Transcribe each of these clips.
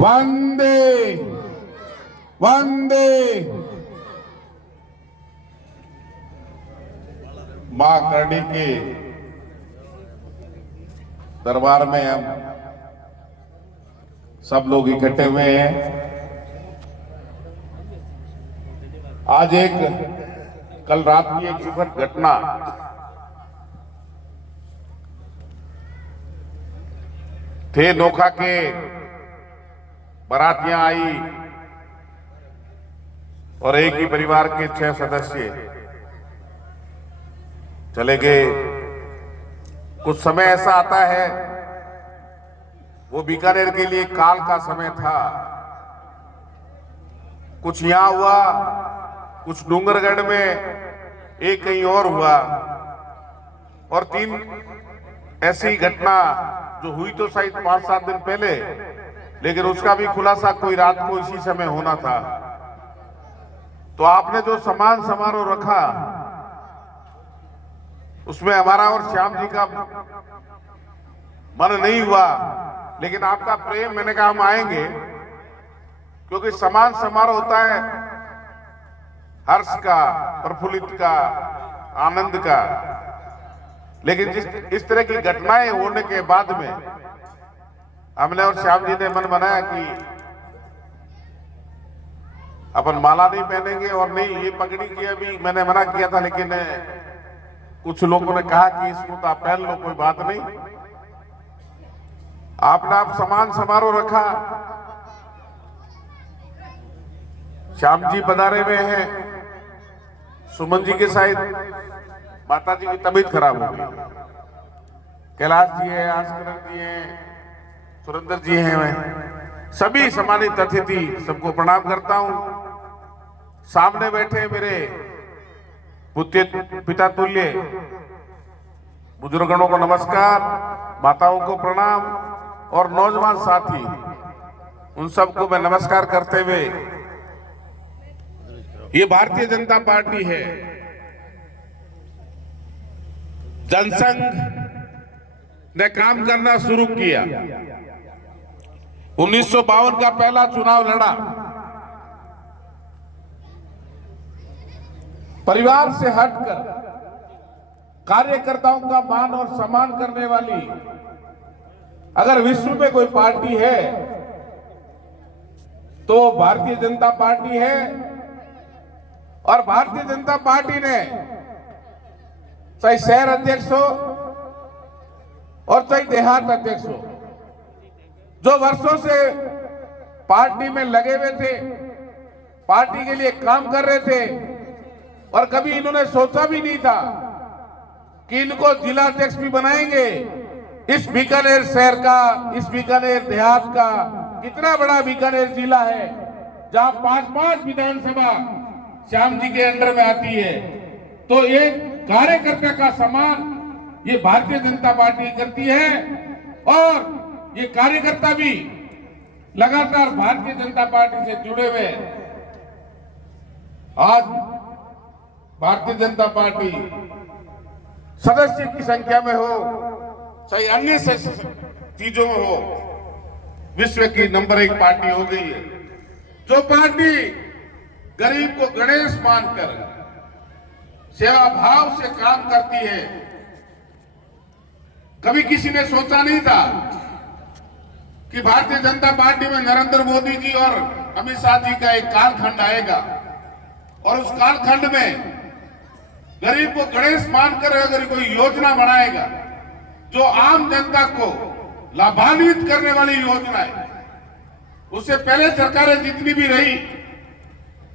वंदे वंदे। मां करणी के दरबार में हम सब लोग इकट्ठे हुए हैं। आज एक कल रात की एक दुखद घटना थे नोखा के बारातियां आई और एक ही परिवार के 6 सदस्य चले गए। कुछ समय ऐसा आता है, वो बीकानेर के लिए काल का समय था। कुछ यहां हुआ, कुछ डूंगरगढ़ में, एक कहीं और हुआ, और 3 ऐसी घटना जो हुई तो शायद 5-7 दिन पहले, लेकिन उसका भी खुलासा कोई रात को इसी समय होना था। तो आपने जो सम्मान समारोह रखा उसमें हमारा और श्याम जी का मन नहीं हुआ, लेकिन आपका प्रेम, मैंने कहा हम आएंगे, क्योंकि सम्मान समारोह होता है हर्ष का, प्रफुल्लित का, आनंद का। लेकिन इस तरह की घटनाएं होने के बाद में हमने और श्याम जी ने मन बनाया कि अपन माला नहीं पहनेंगे और नहीं ये पगड़ी की। अभी मैंने मना किया था, लेकिन कुछ लोगों ने कहा कि इसको तो आप पहन लो, कोई बात नहीं। आपने आप सम्मान समारोह रखा। श्याम जी पधारे हुए हैं, सुमन जी के साथ माता जी की तबीयत खराब हो गई, कैलाश जी है, आस्करण जी हैं, सुरेंद्र जी हैं, सभी सम्मानित अतिथि, सबको प्रणाम करता हूं। सामने बैठे मेरे पिता तुल्य बुजुर्गों को नमस्कार, माताओं को प्रणाम, और नौजवान साथी उन सबको मैं नमस्कार करते हुए, ये भारतीय जनता पार्टी है। जनसंघ ने काम करना शुरू किया। 1952 का पहला चुनाव लड़ा। परिवार से हटकर कार्यकर्ताओं का मान और सम्मान करने वाली अगर विश्व में कोई पार्टी है तो भारतीय जनता पार्टी है। और भारतीय जनता पार्टी ने चाहे शहर अध्यक्ष हो और चाहे देहात अध्यक्ष हो, जो वर्षों से पार्टी में लगे हुए थे, पार्टी के लिए काम कर रहे थे, और कभी इन्होंने सोचा भी नहीं था कि इनको जिला अध्यक्ष भी बनाएंगे। इस बीकानेर शहर का, इस बीकानेर देहात का, कितना बड़ा बीकानेर जिला है, जहां 5-5 विधानसभा श्याम जी के अंडर में आती है। तो एक कार्यकर्ता का सम्मान ये भारतीय जनता पार्टी करती है, और ये कार्यकर्ता भी लगातार भारतीय जनता पार्टी से जुड़े हुए। आज भारतीय जनता पार्टी सदस्य की संख्या में हो, चाहे अन्य चीजों में हो, विश्व की नंबर 1 पार्टी हो गई है। जो पार्टी गरीब को गणेश मानकर सेवा भाव से काम करती है। कभी किसी ने सोचा नहीं था कि भारतीय जनता पार्टी में नरेंद्र मोदी जी और अमित शाह जी का एक कालखंड आएगा, और उस कालखंड में गरीब को गणेश मानकर अगर कोई योजना बनाएगा जो आम जनता को लाभान्वित करने वाली योजना है। उससे पहले सरकारें जितनी भी रही,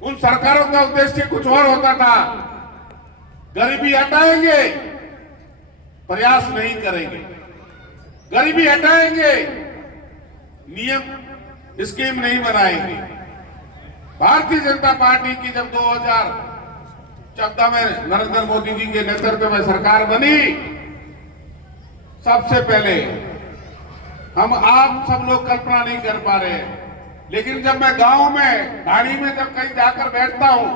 उन सरकारों का उद्देश्य कुछ और होता था। गरीबी हटाएंगे, प्रयास नहीं करेंगे, गरीबी हटाएंगे, नियम स्कीम नहीं बनाएंगे। भारतीय जनता पार्टी की जब 2014 में नरेंद्र मोदी जी के नेतृत्व में सरकार बनी, सबसे पहले हम आप सब लोग कल्पना नहीं कर पा रहे, लेकिन जब मैं गांव में, ढाणी में जब कहीं जाकर बैठता हूं,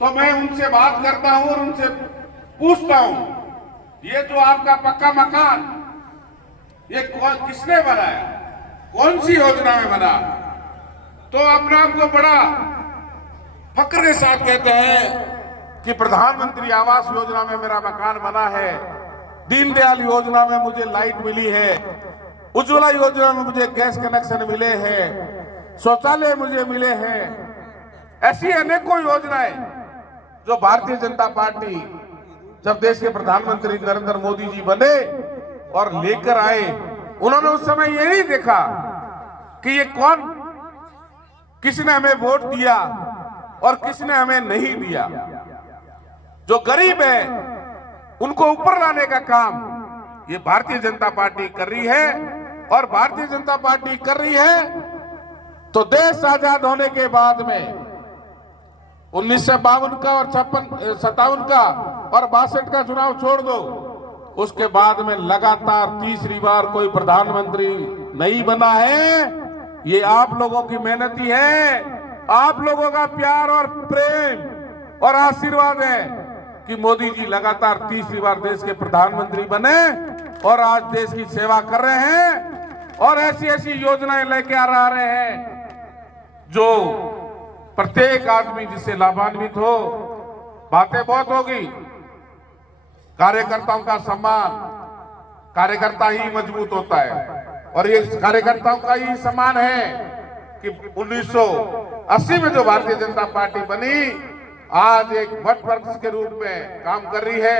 तो मैं उनसे बात करता हूं और उनसे पूछता हूं, ये जो आपका पक्का मकान, ये किसने बनाया? कौन सी योजना में बना, तो अपने आप को बड़ा फक्र के साथ कहते हैं कि प्रधानमंत्री आवास योजना में मेरा मकान बना है, दीनदयाल योजना में मुझे लाइट मिली है, उज्ज्वला योजना में मुझे गैस कनेक्शन मिले हैं, शौचालय मुझे मिले हैं। ऐसी अनेकों योजनाएं जो भारतीय जनता पार्टी जब देश के प्रधानमंत्री नरेंद्र मोदी जी बने और लेकर आए, उन्होंने उस समय ये नहीं देखा कि ये कौन, किसने हमें वोट दिया और किसने हमें नहीं दिया। जो गरीब है उनको ऊपर लाने का काम ये भारतीय जनता पार्टी कर रही है, और भारतीय जनता पार्टी कर रही है तो देश आजाद होने के बाद में 1952 का और 57 का और 62 का चुनाव छोड़ दो, उसके बाद में लगातार तीसरी बार कोई प्रधानमंत्री नहीं बना है। ये आप लोगों की मेहनत ही है, आप लोगों का प्यार और प्रेम और आशीर्वाद है कि मोदी जी लगातार तीसरी बार देश के प्रधानमंत्री बने और आज देश की सेवा कर रहे हैं और ऐसी ऐसी योजनाएं लेके आ रहे हैं जो प्रत्येक आदमी जिससे लाभान्वित हो। बातें बहुत होगी, कार्यकर्ताओं का सम्मान, कार्यकर्ता ही मजबूत होता है और ये कार्यकर्ताओं का ही सम्मान है कि 1980 में जो भारतीय जनता पार्टी बनी आज एक भट्ट वर्क्स के रूप में काम कर रही है।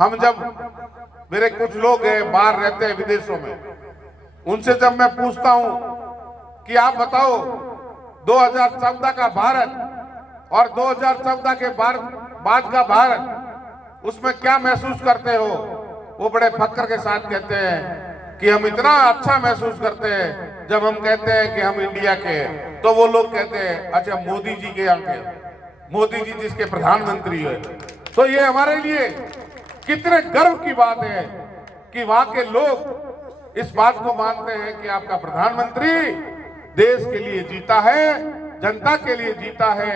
हम जब, मेरे कुछ लोग हैं बाहर रहते हैं विदेशों में, उनसे जब मैं पूछता हूं कि आप बताओ 2014 का भारत और 2014 के बाद का भारत, उसमें क्या महसूस करते हो? वो बड़े फक्र के साथ कहते हैं कि हम इतना अच्छा महसूस करते हैं जब हम कहते हैं कि हम इंडिया के हैं, तो वो लोग कहते हैं अच्छा मोदी जी के यहाँ के, मोदी जी जिसके प्रधानमंत्री है। तो ये हमारे लिए कितने गर्व की बात है कि वहां के लोग इस बात को मानते हैं कि आपका प्रधानमंत्री देश के लिए जीता है, जनता के लिए जीता है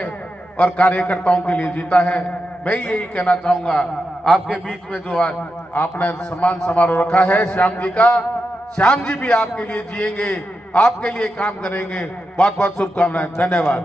और कार्यकर्ताओं के लिए जीता है। मैं यही कहना चाहूंगा। आपके बीच में जो आज आपने सम्मान समारोह रखा है श्याम जी का, श्याम जी भी आपके लिए जिएंगे, आपके लिए काम करेंगे। बहुत बहुत शुभकामनाएं, धन्यवाद।